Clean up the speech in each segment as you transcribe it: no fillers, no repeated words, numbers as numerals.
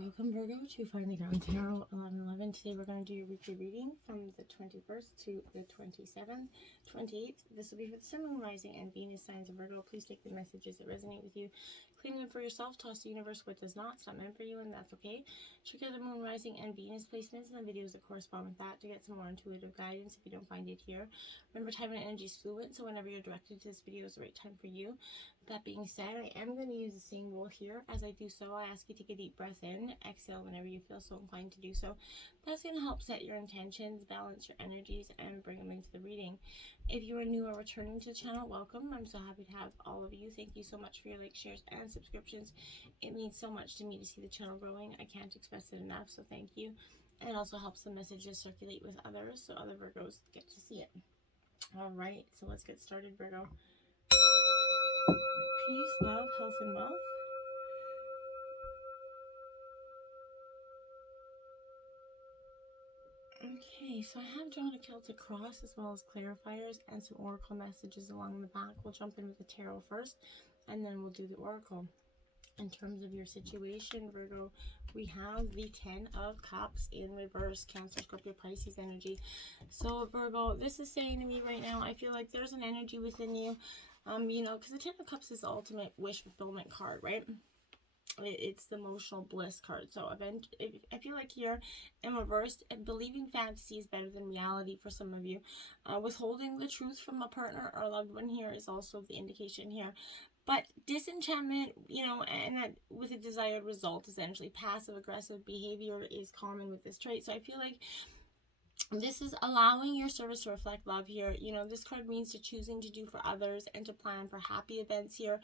Welcome, Virgo, to Find the Ground Tarot 1111. Today we're going to do your weekly reading from the 21st to the 27th, 28th. This will be for the Sun, Moon, Rising, and Venus signs of Virgo. Please take the messages that resonate with you. Claim them for yourself. Toss the universe what does not. It's not meant for you, and that's okay. Check out the Moon, Rising, and Venus placements and the videos that correspond with that to get some more intuitive guidance if you don't find it here. Remember, time and energy is fluid, so whenever you're directed to this video is the right time for you. That being said, I am going to use the same rule here. As I do so, I ask you to take a deep breath in, exhale whenever you feel so inclined to do so. That's going to help set your intentions, balance your energies, and bring them into the reading. If you are new or returning to the channel, welcome. I'm so happy to have all of you. Thank you so much for your likes, shares, and subscriptions. It means so much to me to see the channel growing. I can't express it enough, so thank you. And it also helps the messages circulate with others so other Virgos get to see it. All right, so let's get started, Virgo. Peace, love, health, and wealth. Okay, so I have drawn a Celtic cross as well as clarifiers and some oracle messages along the back. We'll jump in with the tarot first, and then we'll do the oracle. In terms of your situation, Virgo, we have the 10 of Cups in reverse, Cancer, Scorpio, Pisces energy. So, Virgo, this is saying to me right now, I feel like there's an energy within you, because the 10 of Cups is the ultimate wish fulfillment card, right? It's the emotional bliss card. So I feel like here in reverse, believing fantasy is better than reality for some of you. Withholding the truth from a partner or loved one here is also the indication here. But disenchantment, and that with a desired result, essentially. Passive aggressive behavior is common with this trait. So I feel like this is allowing your service to reflect love here. This card means to choosing to do for others and to plan for happy events here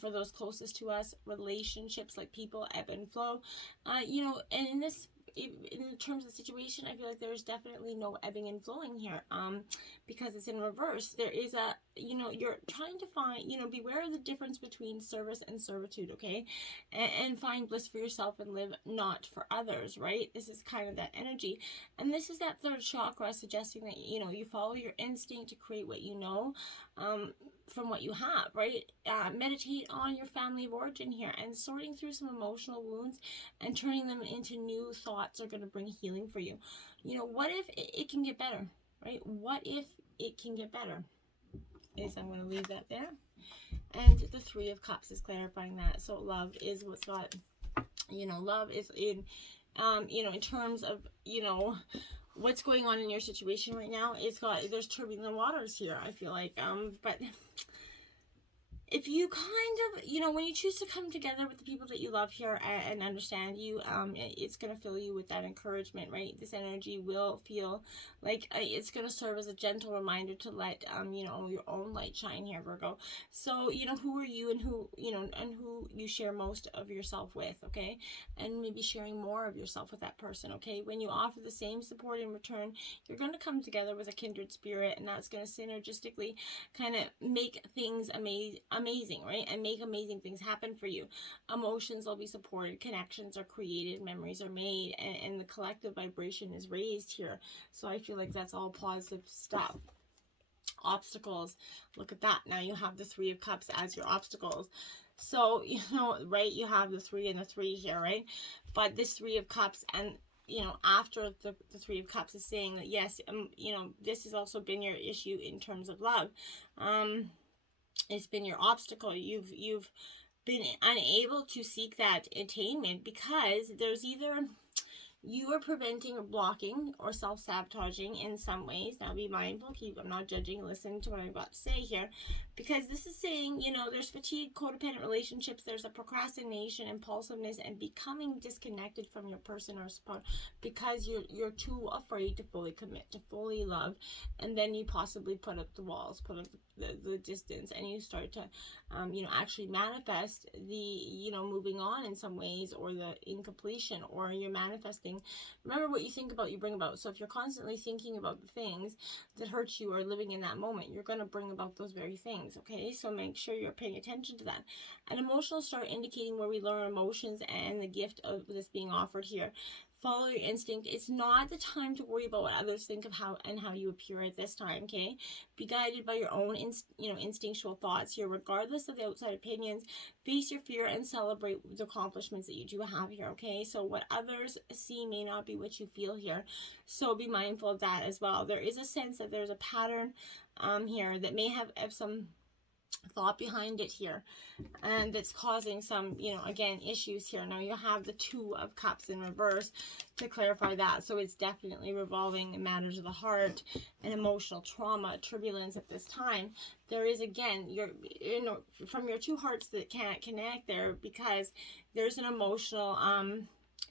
for those closest to us. Relationships, like people, ebb and flow. And in terms of the situation, I feel like there's definitely no ebbing and flowing here because it's in reverse. There is you're trying to find, beware of the difference between service and servitude, okay? And find bliss for yourself and live not for others, right? This is kind of that energy. And this is that third chakra suggesting that, you follow your instinct to create what you know from what you have, right? Meditate on your family of origin here and sorting through some emotional wounds and turning them into new thoughts are going to bring healing for you. What if it can get better, right? What if it can get better? I'm going to leave that there. And the 3 of Cups is clarifying that. So love is what's got, love is in, in terms of, what's going on in your situation right now. There's turbulent waters here, I feel like, but if you kind of, when you choose to come together with the people that you love here and understand you, it's going to fill you with that encouragement, right? This energy will feel like it's going to serve as a gentle reminder to let, your own light shine here, Virgo. So, who are you and who you share most of yourself with, okay? And maybe sharing more of yourself with that person, okay? When you offer the same support in return, you're going to come together with a kindred spirit, and that's going to synergistically kind of make things amazing, right? And make amazing things happen for you. Emotions will be supported, connections are created, memories are made, and the collective vibration is raised here. So I feel like that's all positive stuff. Obstacles, look at that. Now you have the 3 of Cups as your obstacles. So, right, you have the 3 and the 3 here, right? But this 3 of Cups and after the 3 of Cups is saying that yes, this has also been your issue in terms of love. It's been your obstacle. You've been unable to seek that attainment because there's either you are preventing or blocking or self-sabotaging in some ways. Now be mindful, I'm not judging, listen to what I'm about to say here, because this is saying, there's fatigue, codependent relationships, there's a procrastination, impulsiveness, and becoming disconnected from your person or support because you're too afraid to fully commit, to fully love, and then you possibly put up the walls, put up the distance, and you start to actually manifest the moving on in some ways, or the incompletion, or you're manifesting. Remember, what you think about, you bring about. So if you're constantly thinking about the things that hurt you or living in that moment, you're going to bring about those very things, okay? So make sure you're paying attention to that. And emotional start indicating where we learn emotions and the gift of this being offered here. Follow your instinct. It's not the time to worry about what others think of how you appear at this time, okay? Be guided by your own instinctual thoughts here, regardless of the outside opinions. Face your fear and celebrate the accomplishments that you do have here, okay? So what others see may not be what you feel here, so be mindful of that as well. There is a sense that there's a pattern here that may have some thought behind it here, and it's causing some, again, issues here. Now you have the Two of Cups in reverse to clarify that, so it's definitely revolving in matters of the heart and emotional trauma, turbulence at this time. There is, again, from your two hearts that can't connect there, because there's an emotional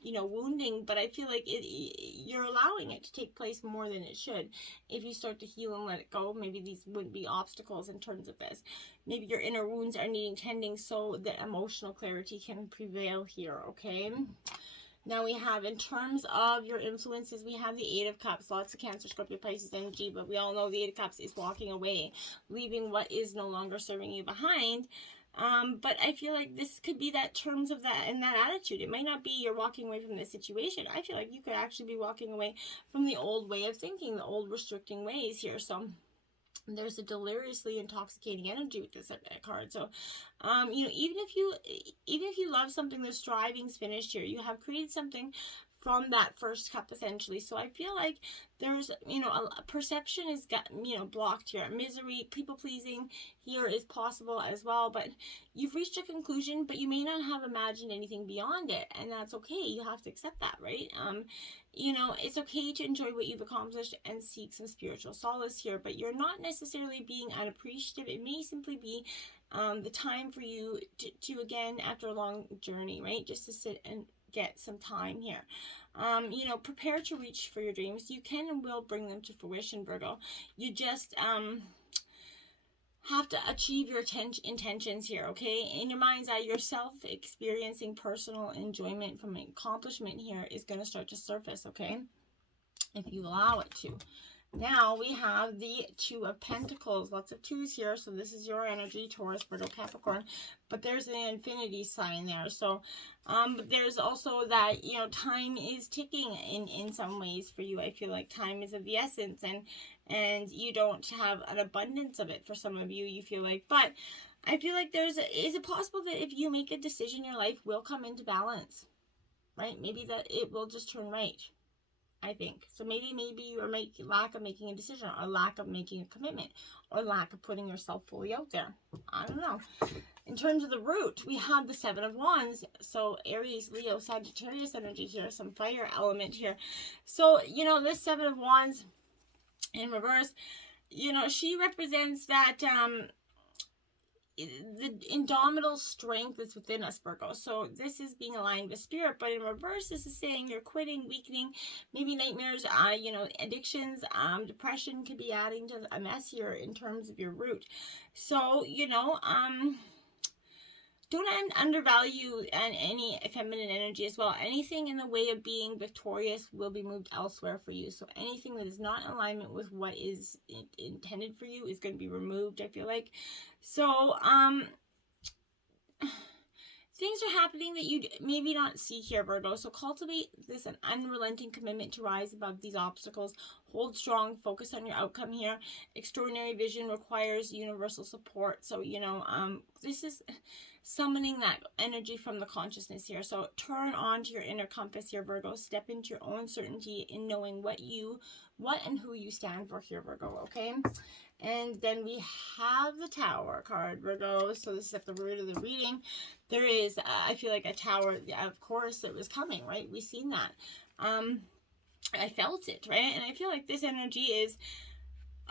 wounding, but I feel like you're allowing it to take place more than it should. If you start to heal and let it go, maybe these wouldn't be obstacles in terms of this. Maybe your inner wounds are needing tending so that emotional clarity can prevail here, okay? Now we have, in terms of your influences, we have the Eight of Cups, lots of Cancer, Scorpio, Pisces energy, but we all know the Eight of Cups is walking away, leaving what is no longer serving you behind. But I feel like this could be that terms of that and that attitude. It might not be you're walking away from this situation. I feel like you could actually be walking away from the old way of thinking, the old restricting ways here. So there's a deliriously intoxicating energy with this card. So, even if you love something, the striving's finished here. You have created something from that first cup, essentially. So I feel like there's, a perception is blocked here. Misery, people pleasing here is possible as well, but you've reached a conclusion, but you may not have imagined anything beyond it, and that's okay. You have to accept that, right? It's okay to enjoy what you've accomplished and seek some spiritual solace here, but you're not necessarily being unappreciative. It may simply be the time for you to again, after a long journey, right, just to sit and get some time here. Prepare to reach for your dreams. You can and will bring them to fruition, Virgo. You just have to achieve your intentions here, okay? In your mind's eye, yourself experiencing personal enjoyment from an accomplishment here is going to start to surface, okay? If you allow it to. Now we have the Two of Pentacles, lots of twos here, so this is your energy, Taurus, Virgo, Capricorn, but there's an infinity sign there. So but there's also that, time is ticking in some ways for you. I feel like time is of the essence, and you don't have an abundance of it for some of you, you feel like. But I feel like is it possible that if you make a decision, your life will come into balance, right? Maybe that it will just turn right, I think. So maybe you're lack of making a decision, or lack of making a commitment, or lack of putting yourself fully out there. I don't know. In terms of the root, we have the Seven of Wands. So Aries, Leo, Sagittarius energy here, some fire element here. So, this Seven of Wands in reverse, she represents that the indomitable strength that's within us, Virgo. So this is being aligned with spirit, but in reverse, this is saying you're quitting, weakening, maybe nightmares, addictions, depression could be adding to a mess here in terms of your root. So, don't undervalue any feminine energy as well. Anything in the way of being victorious will be moved elsewhere for you. So anything that is not in alignment with what is intended for you is going to be removed, I feel like. So, things are happening that you maybe not see here, Virgo. So cultivate an unrelenting commitment to rise above these obstacles. Hold strong, focus on your outcome here. Extraordinary vision requires universal support. So, this is summoning that energy from the consciousness here. So turn on to your inner compass here, Virgo. Step into your own certainty in knowing what and who you stand for here, Virgo, okay? And then we have the Tower card, Virgo. So this is at the root of the reading. There is, I feel like, a tower. Of course, it was coming, right? We've seen that. I felt it, right? And I feel like this energy is,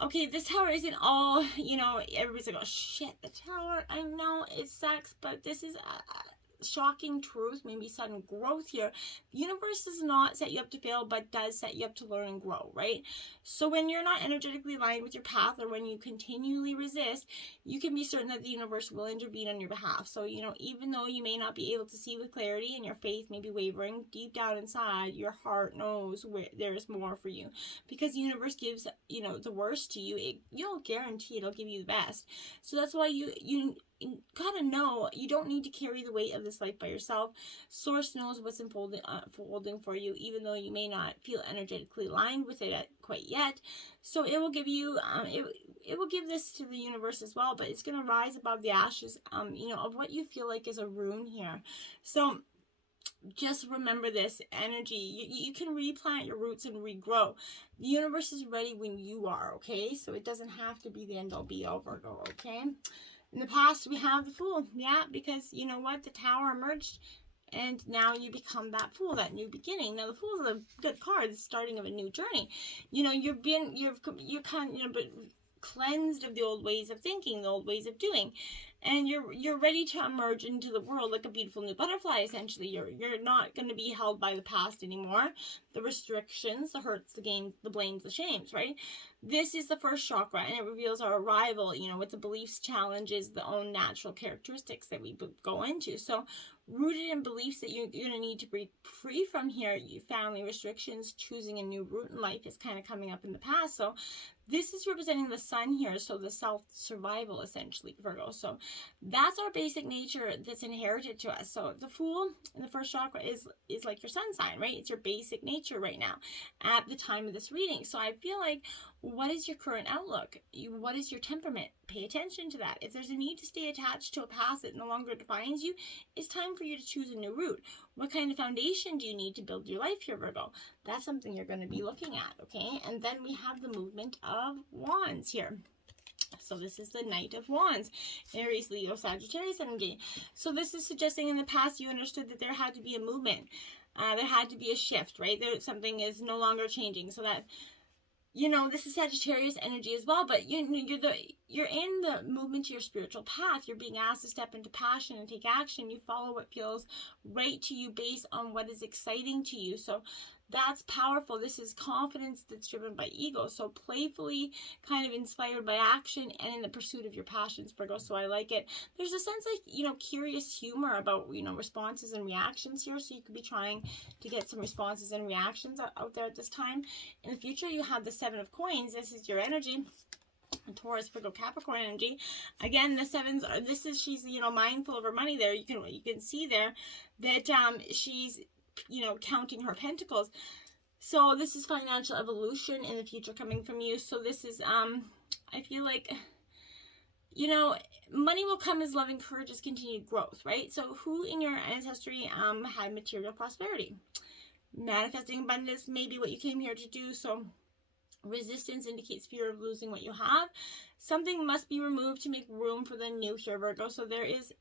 okay, this tower isn't all, everybody's like, oh, shit, the tower. I know it sucks, but this is a shocking truth, maybe sudden growth here. The universe does not set you up to fail, but does set you up to learn and grow, right? So when you're not energetically aligned with your path, or when you continually resist, you can be certain that the universe will intervene on your behalf. So, even though you may not be able to see with clarity and your faith may be wavering, deep down inside, your heart knows where there's more for you. Because the universe gives, the worst to you, you'll guarantee it'll give you the best. So that's why you gotta know you don't need to carry the weight of this life by yourself. Source knows what's unfolding for you, even though you may not feel energetically aligned with it quite yet. So it will give you, it will give this to the universe as well, but it's going to rise above the ashes, of what you feel like is a rune here. So just remember this energy. You can replant your roots and regrow. The universe is ready when you are, okay? So it doesn't have to be the end all be all, Virgo, okay? In the past, we have the Fool. Yeah, because you know what? The Tower emerged, and now you become that Fool, that new beginning. Now, the Fool is a good card, the starting of a new journey. You're kind of, but cleansed of the old ways of thinking, the old ways of doing, and you're ready to emerge into the world like a beautiful new butterfly. Essentially, you're not going to be held by the past anymore, the restrictions, the hurts, the gains, the blames, the shames, right? This is the first chakra, and it reveals our arrival, with the beliefs, challenges, the own natural characteristics that we go into. So rooted in beliefs that you're going to need to break free from here, family restrictions, choosing a new route in life is kind of coming up in the past. So this is representing the sun here, so the self-survival, essentially, Virgo. So that's our basic nature that's inherited to us. So the Fool in the first chakra is like your sun sign, right? It's your basic nature right now at the time of this reading. So I feel like, what is your current outlook? What is your temperament? Pay attention to that. If there's a need to stay attached to a past that no longer defines you, it's time for you to choose a new route. What kind of foundation do you need to build your life here, Virgo? That's something you're going to be looking at, okay? And then we have the movement of Wands here. So this is the Knight of Wands, Aries, Leo, Sagittarius energy. So this is suggesting in the past you understood that there had to be a movement. There had to be a shift, right? Something is no longer changing. So that, this is Sagittarius energy as well, but you're in the movement to your spiritual path. You're being asked to step into passion and take action. You follow what feels right to you based on what is exciting to you. So that's powerful. This is confidence that's driven by ego. So playfully kind of inspired by action and in the pursuit of your passions, Virgo. So I like it. There's a sense like, curious humor about, responses and reactions here. So you could be trying to get some responses and reactions out there at this time. In the future, you have the Seven of Coins. This is your energy. Taurus, Virgo, Capricorn energy. Again, the sevens are, she's, mindful of her money there. You can see there that she's, counting her pentacles. So this is financial evolution in the future coming from you. So this is, I feel like, money will come as loving courage, as continued growth, right? So who in your ancestry had material prosperity? Manifesting abundance may be what you came here to do. So resistance indicates fear of losing what you have. Something must be removed to make room for the new here, Virgo. So there is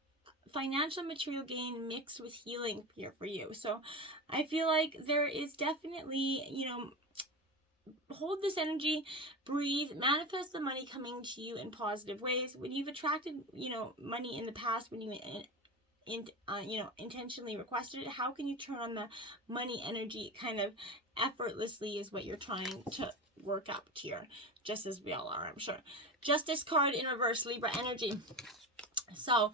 financial material gain mixed with healing here for you. So I feel like there is definitely, hold this energy, breathe, manifest the money coming to you in positive ways. When you've attracted, money in the past, when you intentionally requested it, how can you turn on the money energy kind of effortlessly is what you're trying to work up here, just as we all are, I'm sure. Justice card in reverse, Libra energy. So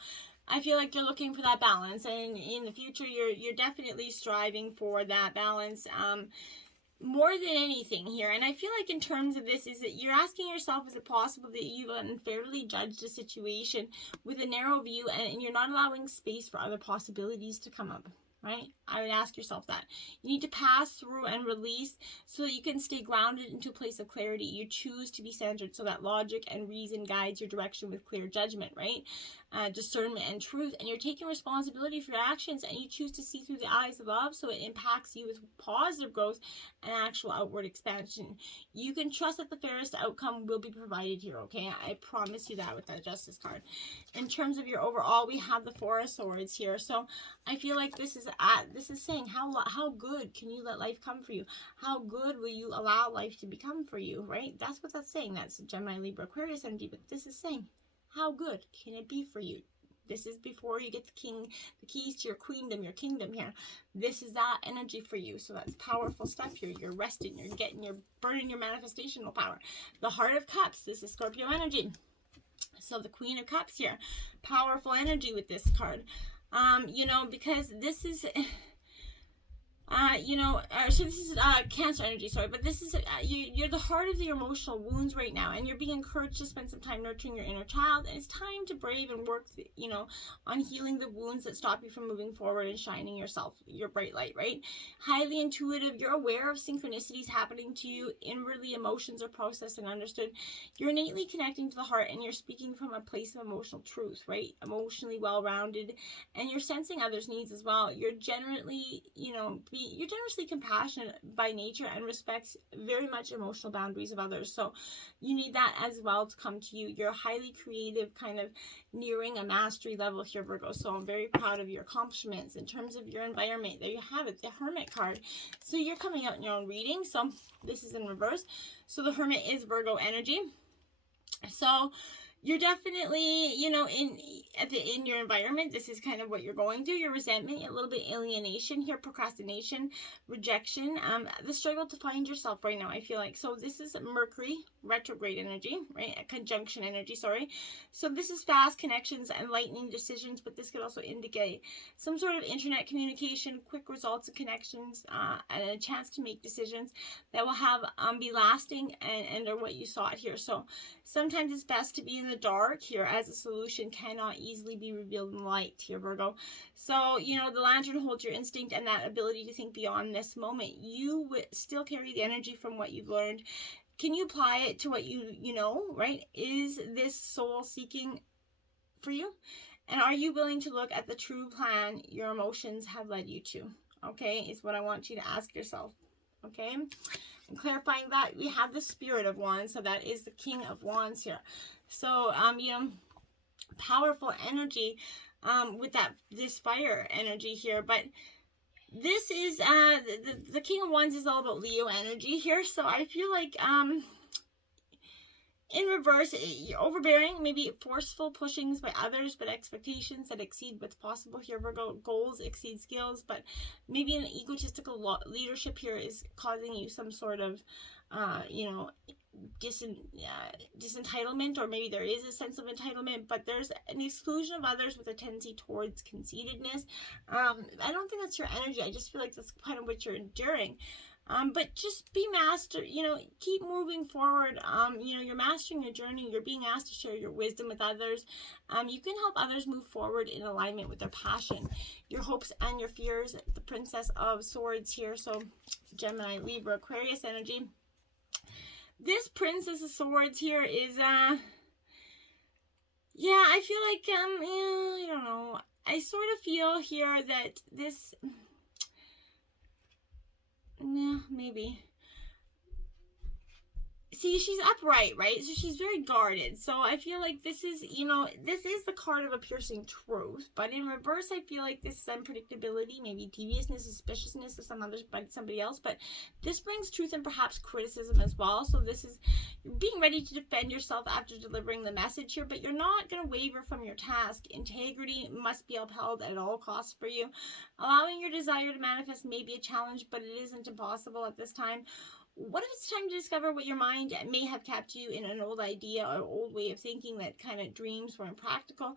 I feel like you're looking for that balance, and in the future you're definitely striving for that balance more than anything here. And I feel like in terms of this is that you're asking yourself, is it possible that you've unfairly judged a situation with a narrow view and you're not allowing space for other possibilities to come up, right? I would ask yourself that. You need to pass through and release so that you can stay grounded into a place of clarity. You choose to be centered so that logic and reason guides your direction with clear judgment, right? Discernment and truth. And you're taking responsibility for your actions, and you choose to see through the eyes of love so it impacts you with positive growth and actual outward expansion. You can trust that the fairest outcome will be provided here, okay? I promise you that with that Justice card. In terms of your overall, we have the Four of Swords here. So I feel like this is saying how good can you let life come for you? How good will you allow life to become for you, right? That's what that's saying. That's Gemini, Libra, Aquarius energy. But this is saying, how good can it be for you? This is before you get the keys to your queendom, your kingdom here. This is that energy for you. So that's powerful stuff here. You're resting, you're burning your manifestational power. The Heart of Cups, this is Scorpio energy. So the Queen of Cups here, powerful energy with this card. Because this is, So this is Cancer energy, sorry, but this is you're the heart of your emotional wounds right now, and you're being encouraged to spend some time nurturing your inner child, and it's time to brave and work, on healing the wounds that stop you from moving forward and shining your bright light, right? Highly intuitive, you're aware of synchronicities happening to you, inwardly emotions are processed and understood. You're innately connecting to the heart, and you're speaking from a place of emotional truth, right? Emotionally well-rounded, and you're sensing others' needs as well. You're generally, you're generously compassionate by nature and respects very much emotional boundaries of others. So you need that as well to come to you. You're highly creative, kind of nearing a mastery level here, Virgo. So I'm very proud of your accomplishments. In terms of your environment, there you have it, the Hermit card. So you're coming out in your own reading. So this is in reverse. So the Hermit is Virgo energy. So you're definitely, in your environment, this is kind of what you're going through. Your resentment, a little bit alienation here, procrastination, rejection, the struggle to find yourself right now, I feel like. So this is Mercury retrograde energy, right? A conjunction energy, sorry. So this is fast connections and lightning decisions, but this could also indicate some sort of internet communication, quick results and connections, and a chance to make decisions that will have be lasting and are what you sought here. So sometimes it's best to be in the dark here, as a solution cannot easily be revealed in light here, Virgo. So, the lantern holds your instinct and that ability to think beyond this moment. You still carry the energy from what you've learned. Can you apply it to what you know, right? Is this soul seeking for you? And are you willing to look at the true plan your emotions have led you to? Okay, is what I want you to ask yourself. Okay, and clarifying that, we have the Spirit of Wands, so that is the King of Wands here. So, powerful energy with this fire energy here, but this is the King of Wands is all about Leo energy here. So I feel like in reverse, you're overbearing, maybe forceful pushings by others, but expectations that exceed what's possible here, Virgo. Goals exceed skills, but maybe an egotistical leadership here is causing you some sort of, disentitlement, or maybe there is a sense of entitlement, but there's an exclusion of others with a tendency towards conceitedness. I don't think that's your energy. I just feel like that's kind of what you're enduring. But just be master, keep moving forward. You're mastering your journey. You're being asked to share your wisdom with others. You can help others move forward in alignment with their passion, your hopes and your fears. The Princess of Swords here. So Gemini, Libra, Aquarius energy. This Princess of Swords here is, I feel like, I don't know. I sort of feel here that this, maybe. See, she's upright, right? So she's very guarded. So I feel like this is, this is the card of a piercing truth. But in reverse, I feel like this is unpredictability, maybe deviousness, suspiciousness of somebody else. But this brings truth and perhaps criticism as well. So this is being ready to defend yourself after delivering the message here. But you're not going to waver from your task. Integrity must be upheld at all costs for you. Allowing your desire to manifest may be a challenge, but it isn't impossible at this time. What if it's time to discover what your mind may have kept you in an old idea or old way of thinking that kind of dreams were impractical?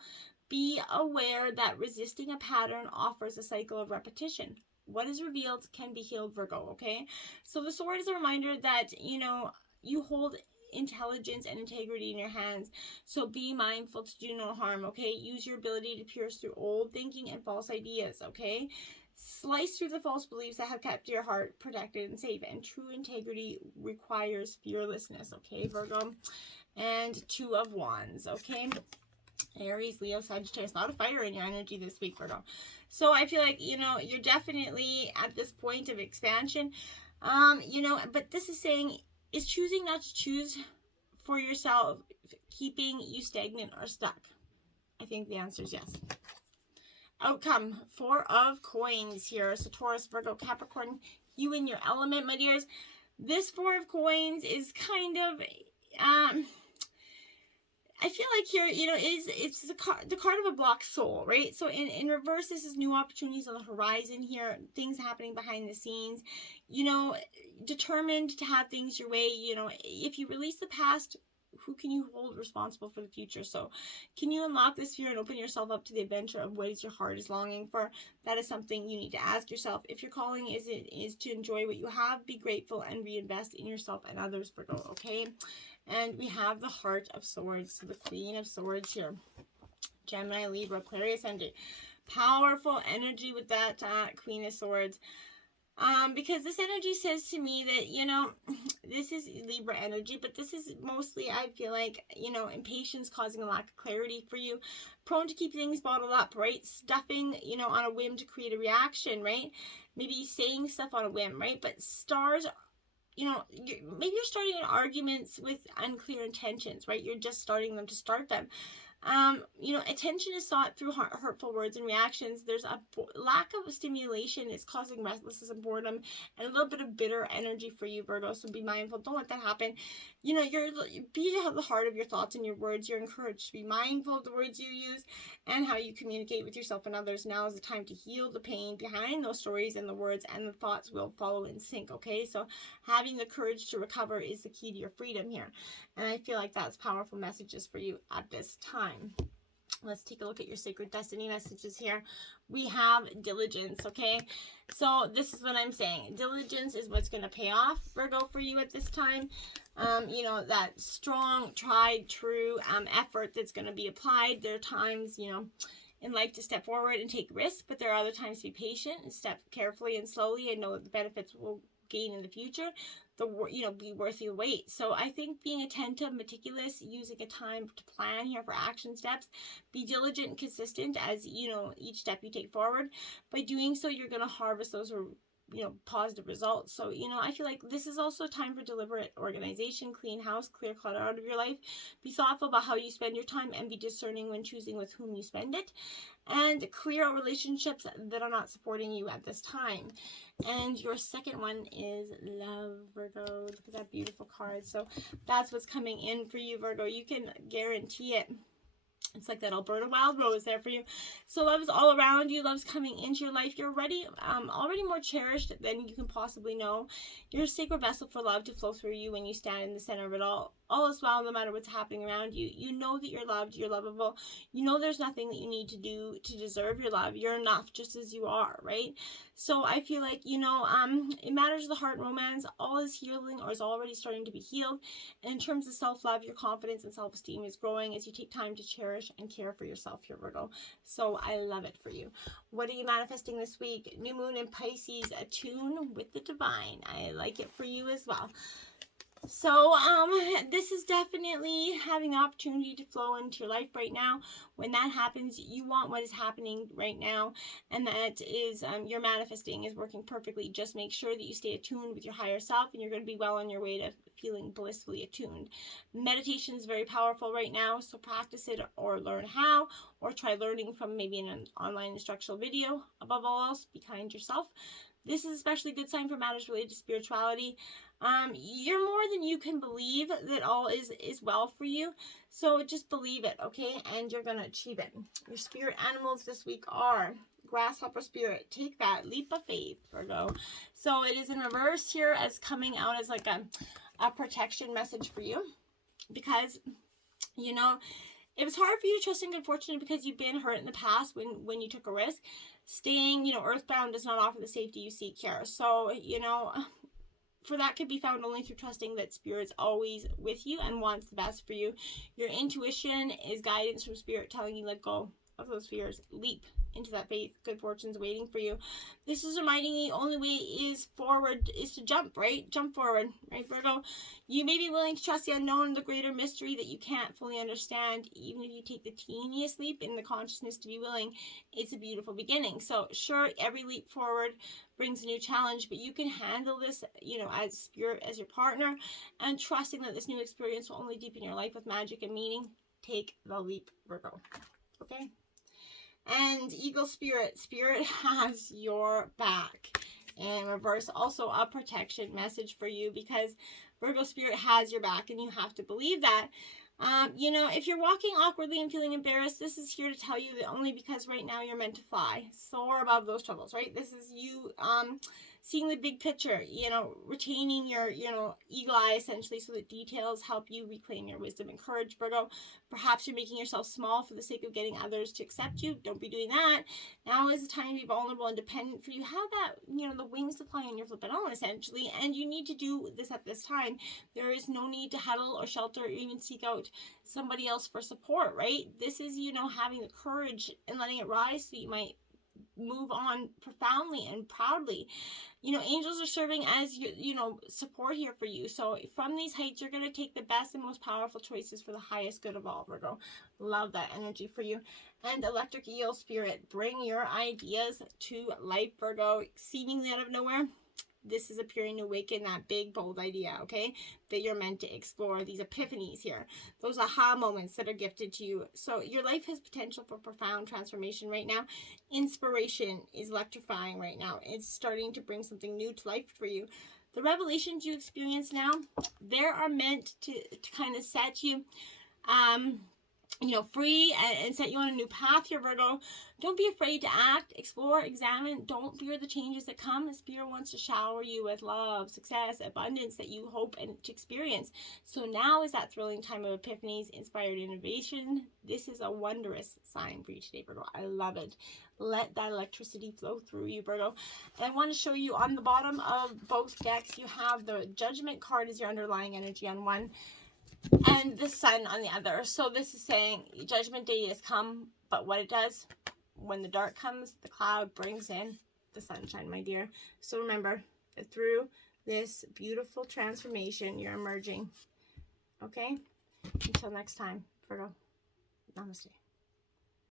Be aware that resisting a pattern offers a cycle of repetition. What is revealed can be healed, Virgo, okay? So the sword is a reminder that, you hold intelligence and integrity in your hands. So be mindful to do no harm, okay? Use your ability to pierce through old thinking and false ideas, okay? Slice through the false beliefs that have kept your heart protected and safe. And true integrity requires fearlessness, okay, Virgo? And Two of Wands, okay? Aries, Leo, Sagittarius. A lot of fire in your energy this week, Virgo. So I feel like, you're definitely at this point of expansion. But this is saying, is choosing not to choose for yourself keeping you stagnant or stuck? I think the answer is yes. Outcome, 4 of Coins here. So Taurus, Virgo, Capricorn, you in your element, my dears. This 4 of Coins is kind of, I feel like here, it's the card of a blocked soul, right? So in reverse, this is new opportunities on the horizon here, things happening behind the scenes, determined to have things your way. If you release the past, who can you hold responsible for the future? So can you unlock this fear and open yourself up to the adventure of what is your heart is longing for? That is something you need to ask yourself. If your calling is to enjoy what you have, be grateful and reinvest in yourself and others, Virgo, okay? And we have the Heart of Swords, so the Queen of Swords here. Gemini, Libra, Aquarius energy. Powerful energy with that Queen of Swords. Because this energy says to me that, you know, this is Libra energy, but this is mostly, I feel like, you know, impatience causing a lack of clarity for you. Prone to keep things bottled up, right? Stuffing, you know, on a whim to create a reaction, right? Maybe saying stuff on a whim, right? But stars, you know, maybe you're starting arguments with unclear intentions, right? You're just starting them to start them. You know, attention is sought through hurtful words and reactions. There's a lack of stimulation. It's causing restlessness and boredom and a little bit of bitter energy for you, Virgo. So be mindful. Don't let that happen. You know, be at the heart of your thoughts and your words. You're encouraged to be mindful of the words you use and how you communicate with yourself and others. Now is the time to heal the pain behind those stories, and the words and the thoughts will follow in sync, okay? So having the courage to recover is the key to your freedom here. And I feel like that's powerful messages for you at this time. Let's take a look at your sacred destiny messages here. We have diligence, okay? So this is what I'm saying. Diligence is what's going to pay off, Virgo, for you at this time. You know, that strong, tried, true effort that's going to be applied. There are times, you know, in life to step forward and take risks, but there are other times to be patient and step carefully and slowly and know that the benefits will gain in the future. Be worth your wait. So I think being attentive, meticulous, using a time to plan here for action steps, be diligent and consistent as, you know, each step you take forward. By doing so, you're going to harvest those, you know, positive results. So, you know, I feel like this is also time for deliberate organization, clean house, clear clutter out of your life. Be thoughtful about how you spend your time and be discerning when choosing with whom you spend it. And clear out relationships that are not supporting you at this time. And your second one is love, Virgo. Look at that beautiful card. So that's what's coming in for you, Virgo. You can guarantee it. It's like that Alberta wild rose there for you. So love is all around you. Love's coming into your life. You're already more cherished than you can possibly know. You're a sacred vessel for love to flow through you when you stand in the center of it all. All is well, no matter what's happening around you. You know that you're loved, you're lovable. You know there's nothing that you need to do to deserve your love. You're enough just as you are, right? So I feel like, you know, in matters of the heart and romance, all is healing or is already starting to be healed. And in terms of self-love, your confidence and self-esteem is growing as you take time to cherish and care for yourself here, Virgo. So I love it for you. What are you manifesting this week? New moon in Pisces, attune with the divine. I like it for you as well. So this is definitely having the opportunity to flow into your life right now. When that happens, you want what is happening right now, and that is your manifesting is working perfectly. Just make sure that you stay attuned with your higher self, and you're going to be well on your way to feeling blissfully attuned. Meditation is very powerful right now, so practice it or learn how, or try learning from maybe an online instructional video. Above all else, be kind to yourself. This is especially a good sign for matters related to spirituality. You're more than you can believe that all is well for you. So just believe it, okay? And you're going to achieve it. Your spirit animals this week are grasshopper spirit. Take that leap of faith, Virgo. So it is in reverse here as coming out as like a protection message for you. Because, you know, it was hard for you to trust in good fortune because you've been hurt in the past when you took a risk. Staying, you know, earthbound does not offer the safety you seek here. So, you know, for that could be found only through trusting that Spirit's always with you and wants the best for you. Your intuition is guidance from Spirit telling you let go of those fears. Leap into that faith. Good fortune's waiting for you. This is reminding you the only way is forward is to jump, right? Jump forward, right, Virgo? You may be willing to trust the unknown, the greater mystery that you can't fully understand. Even if you take the teeniest leap in the consciousness to be willing, it's a beautiful beginning. So sure, every leap forward brings a new challenge, but you can handle this, you know, as Spirit, as your partner, and trusting that this new experience will only deepen your life with magic and meaning. Take the leap, Virgo. Okay? And Eagle Spirit. Spirit has your back. And reverse, also a protection message for you because Virgo Spirit has your back and you have to believe that. You know, if you're walking awkwardly and feeling embarrassed, this is here to tell you that only because right now you're meant to fly. Soar above those troubles, right? This is you seeing the big picture, you know, retaining your, you know, eagle eye essentially, so that details help you reclaim your wisdom and courage, Virgo. Perhaps you're making yourself small for the sake of getting others to accept you. Don't be doing that. Now is the time to be vulnerable and dependent, for you have that, you know, the wings to fly on your flippin' own essentially, and you need to do this at this time. There is no need to huddle or shelter or even seek out somebody else for support, right? This is, you know, having the courage and letting it rise so you might move on profoundly and proudly. You know, angels are serving as you know, support here for you. So from these heights, you're going to take the best and most powerful choices for the highest good of all, Virgo. Love that energy for you. And electric eel spirit, bring your ideas to life, Virgo. Seemingly out of nowhere, this is appearing to awaken that big, bold idea, okay, that you're meant to explore. These epiphanies here, those aha moments that are gifted to you. So your life has potential for profound transformation right now. Inspiration is electrifying right now. It's starting to bring something new to life for you. The revelations you experience now, they are meant to kind of set you, you know, free and set you on a new path here, Virgo. Don't be afraid to act, explore, examine. Don't fear the changes that come. The Spirit wants to shower you with love, success, abundance that you hope and to experience. So now is that thrilling time of epiphanies, inspired innovation. This is a wondrous sign for you today, Virgo. I love it. Let that electricity flow through you, Virgo. And I want to show you on the bottom of both decks, you have the Judgment card as your underlying energy on one, and the Sun on the other. So this is saying Judgment Day has come, but what it does, when the dark comes, the cloud brings in the sunshine, my dear. So remember that through this beautiful transformation, you're emerging. Okay? Until next time, Virgo. Namaste.